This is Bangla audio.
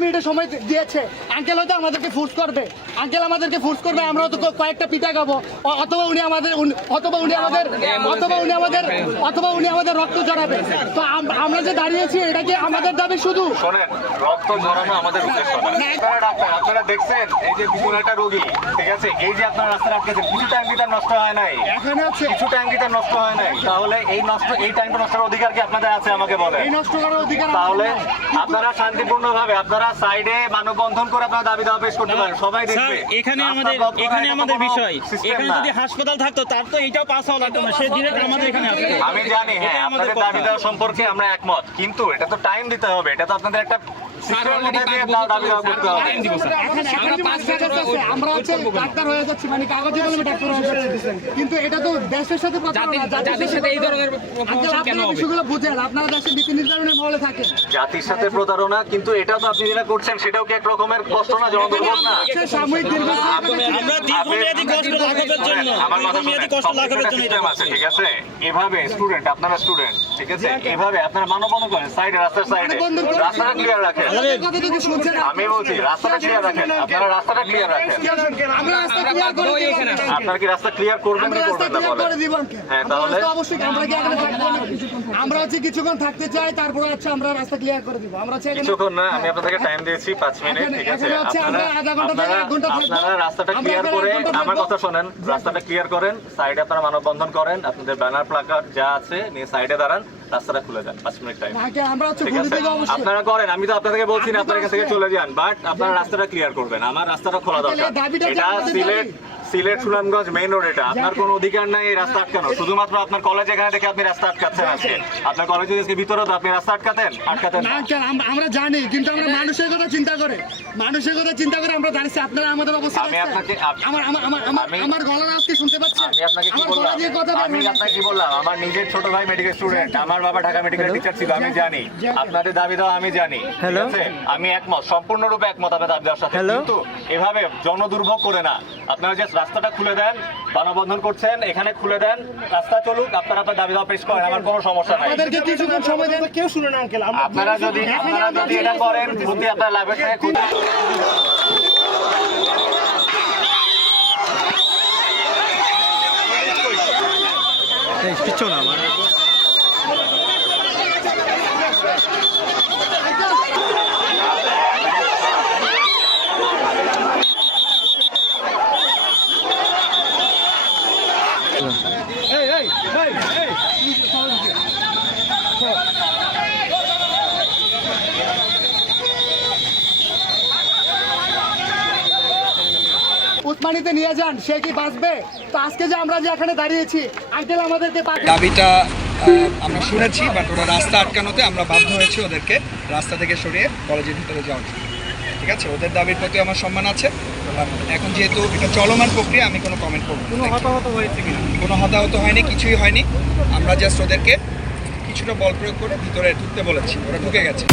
মিনিটের সময় দিয়েছে। আঙ্কেল হয়তো আমাদেরকে ফোর্স করবে, আমরা তো কয়েকটা পিঠা খাবো, অথবা উনি আমাদের রক্ত জড়াবে। তো আমরা যে দাঁড়িয়েছি এটা কি আমাদের দাবি শুধু? শোনেন, রক্ত জড়ানো আমাদের উদ্দেশ্য না। ডাক্তার, আপনারা দেখছেন এই যে বিপুল একটা রোগী, ঠিক আছে, এই যে আপনারা রাস্তা আটকেছেন, কিছু টাইম গিটার নষ্ট হয় নাই, এখানে আছে কিছু টাইম গিটার নষ্ট হয় নাই, তাহলে এই টাইমটা নষ্ট করার অধিকার কি আপনাদের আছে আমাকে বলেন? এই নষ্ট করার অধিকার তাহলে আপনারা শান্তিপূর্ণভাবে আপনারা সাইডে মানববন্ধন করে আপনারা দাবি দাওয়া পেশ করতে পারেন, সবাই দেখবে। এখানে আমাদের বিষয়, এখানে যদি হাসপাতাল থাকতো তার তো এইটাও পাস হওয়া লাগতো না, সে ডিরেক্ট আমাদের এখানে আসতো। আমি জানি, হ্যাঁ, আপনাদের দাবি দেওয়া সম্পর্কে আমরা একমত, কিন্তু এটা তো টাইম দিতে হবে, এটা তো আপনাদের একটা সিস্টেমের মধ্যে দিয়ে দাবি দেওয়া করতে হবে। আমরা হচ্ছে ডাক্তার হয়ে যাচ্ছি, মানে কাগজে কলমে ডাক্তার হয়ে যাচ্ছি, কিন্তু এটা তো দেশের সাথে প্রতারণা। জাতির সাথে এই ধরনের কেন হবে? বিষয়গুলো বুঝেন, আপনারা দেশের নীতি নির্ধারণের মহলে থাকেন। জাতির সাথে প্রতারণা, কিন্তু এটা তো আপনি যেটা করছেন সেটাও কি এক রকমের কষ্ট না, জনদুর্ভোগ না? সাময়িক আমরা দীর্ঘমেয়াদী কষ্ট লাঘবের জন্য, আমার কথা সিস্টেম আছে, ঠিক আছে? এভাবে স্টুডেন্ট, আপনারা স্টুডেন্ট, ঠিক আছে, এভাবে আপনারা মানববন্ধন করেন সাইডে, রাস্তার সাইডে, রাস্তাটা ক্লিয়ার রাখেন। আমি বলছি রাস্তাটা ক্লিয়ার রাখেন, আপনারা রাস্তাটা ক্লিয়ার রাখেন। আপনারা কি রাস্তা ক্লিয়ার করবেন কি করবেন না বলেন? হ্যাঁ, তাহলে আমরা হচ্ছে কিছুক্ষণ থাকতে চাই, তারপরে হচ্ছে আমরা রাস্তা ক্লিয়ার করে দিব। আমরা হচ্ছে কিছুক্ষণ না, আমি আপনাদেরকে টাইম দিয়েছি 5 মিনিট, ঠিক আছে? আপনারা রাস্তাটা ক্লিয়ার করে, আমার কথা শোনেন, রাস্তাটা ক্লিয়ার করেন, সাইডে আপনারা মানববন্ধন করেন, আপনাদের ব্যানার প্লাকার্ড যা আছে নিয়ে সাইডে দাঁড়ান, রাস্তাটা খুলে দেন 5 মিনিট টাইম, ঠিক আছে? আপনারা করেন, আমি তো আপনাদেরকে বলছি না আপনার কাছ থেকে চলে যান, বাট আপনারা রাস্তাটা ক্লিয়ার করবেন, আমার রাস্তাটা খোলা দরকার। এটা সিলেট সুনামগঞ্জ মেইন রোড, এটা আপনার কোনো অধিকার নাই এই রাস্তা আটকানো, শুধুমাত্র আপনার কলেজ এখানে দেখে আপনি রাস্তা আটকাচ্ছেন। আজকে আপনার কলেজে ভিতরে তো আপনি রাস্তা আটকাতেন না। আমরা জানি, কিন্তু আমরা মানুষের কথা চিন্তা করে আমরা দাঁড়িয়েছি। আপনারা আমাদের অবস্থা, আমার গলার আজকে শুনতে পাচ্ছেন? আমি আপনাকে কি বললাম? আমার নিজের ছোট ভাই মেডিকেল স্টুডেন্ট, আমার বাবা ঢাকা মেডিকেল টিচার ছিল, আমি জানি আপনাদের দাবি দেওয়া, আমি জানি, ঠিক আছে? আমি একমত, সম্পূর্ণরূপে একমত আপনাদের দাবি দেওয়ার সাথে, কিন্তু এভাবে জনদুর্ভোগ করে না। আপনারা যে রাস্তাটা খুলে দেন, মানববন্ধন করছেন, এখানে খুলে দেন, রাস্তা চলুক, আপনারা আপনার দাবি দেওয়া পেশ করেন, আমার কোনো সমস্যা নাই। আপনারা যদি এটা করেন, ক্ষতি আপনার লাভের থেকে ক্ষতি। কিচ্ছু না আমার উসমানিতে নিয়ে যান, সে কি বাঁচবে? তো আজকে যে আমরা যে এখানে দাঁড়িয়েছি, আঙ্কেল আমাদেরকে দাবিটা আমরা শুনেছি, বাট ওরা রাস্তা আটকানোতে আমরা বাধ্য হয়েছি ওদেরকে রাস্তা থেকে সরিয়ে কলেজের ভিতরে যাওয়ার জন্য, ঠিক আছে? ওদের দাবির প্রতি আমার সম্মান আছে। এখন যেহেতু এটা চলমান প্রক্রিয়া, আমি কোনো কমেন্ট করব না। কোনো হতাহত হয়নি, কিছুই হয়নি। আমরা জাস্ট ওদেরকে কিছুটা বল প্রয়োগ করে ভিতরে ঢুকতে বলেছি, ওরা ঢুকে গেছে।